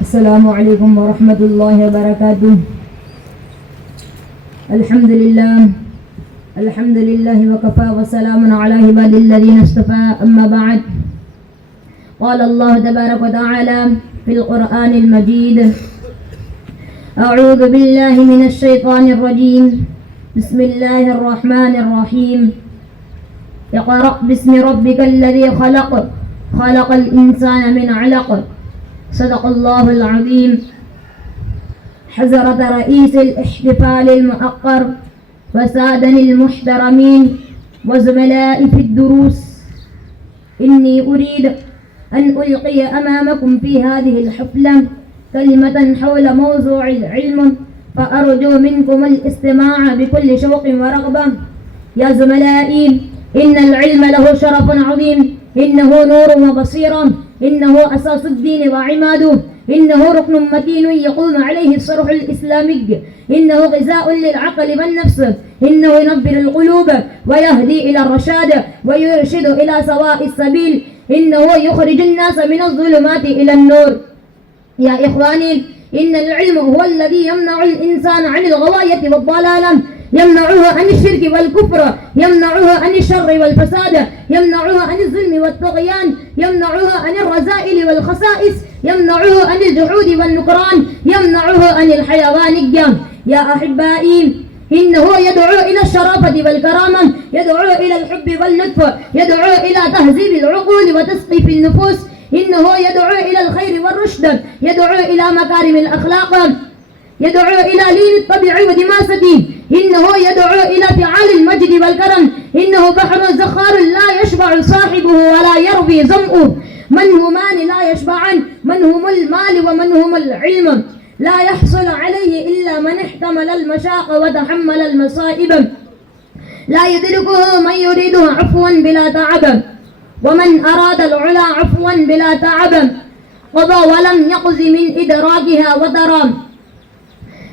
السلام عليكم ورحمة الله وبركاته. الحمد لله وكفى وسلام على عباد الذين اصطفى. أما بعد، قال الله تبارك وتعالى في القرآن المجيد: أعوذ بالله من الشيطان الرجيم. بسم الله الرحمن الرحيم. اقرأ باسم ربك الذي خلق الإنسان من علق. صدق الله العظيم. حضرة رئيس الاحتفال المؤقر وسادة المحترمين وزملائي في الدروس، إني أريد أن ألقي أمامكم في هذه الحفلة كلمة حول موضوع العلم، فأرجو منكم الاستماع بكل شوق ورغبة. يا زملائي، إن العلم له شرف عظيم، إنه نور وبصيرة، إنه أساس الدين وعماده، إنه ركن متين يقوم عليه الصرح الإسلامي، إنه غذاء للعقل والنفس، إنه ينبر القلوب ويهدي إلى الرشاد ويرشد إلى سواء السبيل، إنه يخرج الناس من الظلمات إلى النور. يا إخواني، إن العلم هو الذي يمنع الإنسان عن الغواية والضلالة، يمنعه عن الشرك والكفر، يمنعه عن الشر والفساد، يمنعه عن الظلم والطغيان، يمنعه عن الرذائل والخسائس، يمنعه عن الجحود والنكران، يمنعه عن الحيوانية. يا أحبائي، إنه يدعو إلى الشرافة والكرامة، يدعو إلى الحب واللطف، يدعو إلى تهذيب العقول وتثقيف النفوس، إنه يدعو إلى الخير والرشد، يدعو إلى مكارم الأخلاق، يدعو إلى لين الطبع ودماسته، إنه يدعو إلى فعال المجد والكرم، إنه بحر زخار لا يشبع صاحبه ولا يروي ظمأه. من همان لا يشبعان، من هم المال ومن هم العلم. لا يحصل عليه إلا من احتمل المشاق وتحمل المصائب. لا يدركه من يريده عفوا بلا تعب، ومن أراد العلا عفوا بلا تعب قضى ولم يقز من إدراكها وترى.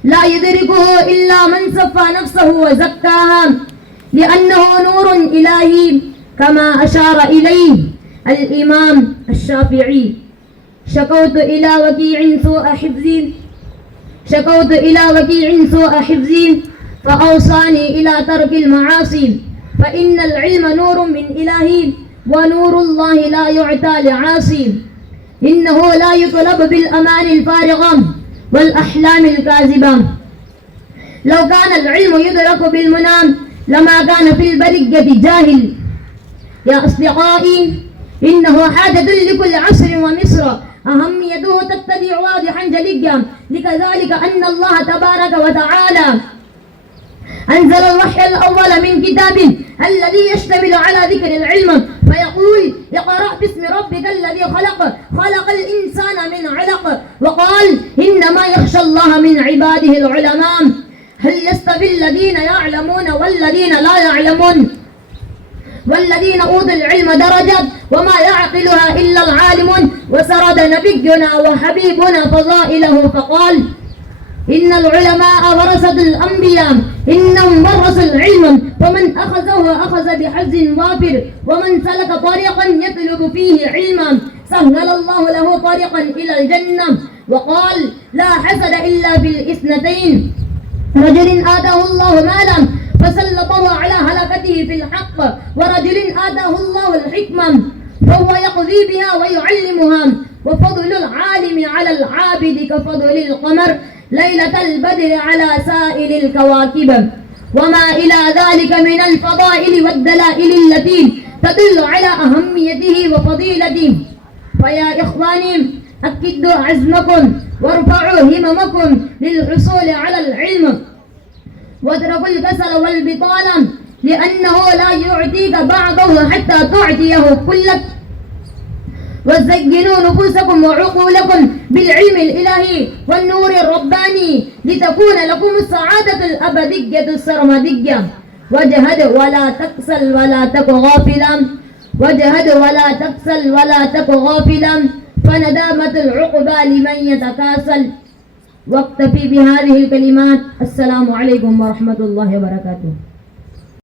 لا يدركه إلا من صفى نفسه وزكاها، لأنه نور إلهي، كما أشار إليه الإمام الشافعي. شكوت إلى وكيع سوء حفظي فأوصاني إلى ترك المعاصي، فإن العلم نور من إلهي، ونور الله لا يعطى لعاصي. إنه لا يطلب بالأمان الفارغة والأحلام الكاذبة. لو كان العلم يدرك بالمنام لما كان في البرية جاهل. يا أصدقائي، إنه حاجة لكل عصر ومصر، أهميته تتبع واضحا جليا، لكذلك أن الله تبارك وتعالى أنزل الوحي الأول من كتاب الذي يشتمل على ذكر العلم، فيقول: اقرأ باسم ربك الذي خلق الإنسان من علق. وقال: إنما يخشى الله من عباده العلماء. هل يستوي الذين يعلمون والذين لا يعلمون؟ والذين أوتوا العلم درجات وما يعقلها إلا العالمون. وسرد نبينا وحبيبنا فضائله فقال: إن العلماء ورثة الأنبياء، إنهم ورثوا العلم، فمن أخذه أخذ بحظ وافر، ومن سلك طريقا يطلب فيه علما سهل الله له طريقا إلى الجنة. وقال: لا حسد إلا في الاثنتين: رجل آتاه الله مالا فسلطه على هلكته في الحق، ورجل آتاه الله الحكمة فهو يقضي بها ويعلمها. وفضل العالم على العابد كفضل القمر ليلة البدر على سائر الكواكب، وما إلى ذلك من الفضائل والدلائل التي تدل على أهميته وفضيلته. فيا إخواني، أكدوا عزمكم وارفعوا هممكم للحصول على العلم، واتركوا الكسل والبطالة، لأنه لا يعطيك بعضه حتى تعطيه كلك. وزينوا نفوسكم وعقولكم بالعلم الإلهي والنور الرباني، لتكون لكم السعادة الأبدية السرمدية. واجهد ولا تكسل ولا تك غافلا، واجهد ولا تكسل ولا تك غافلا، فندامة العقبى لمن يتكاسل. واكتفي بهذه الكلمات. السلام عليكم ورحمة الله وبركاته.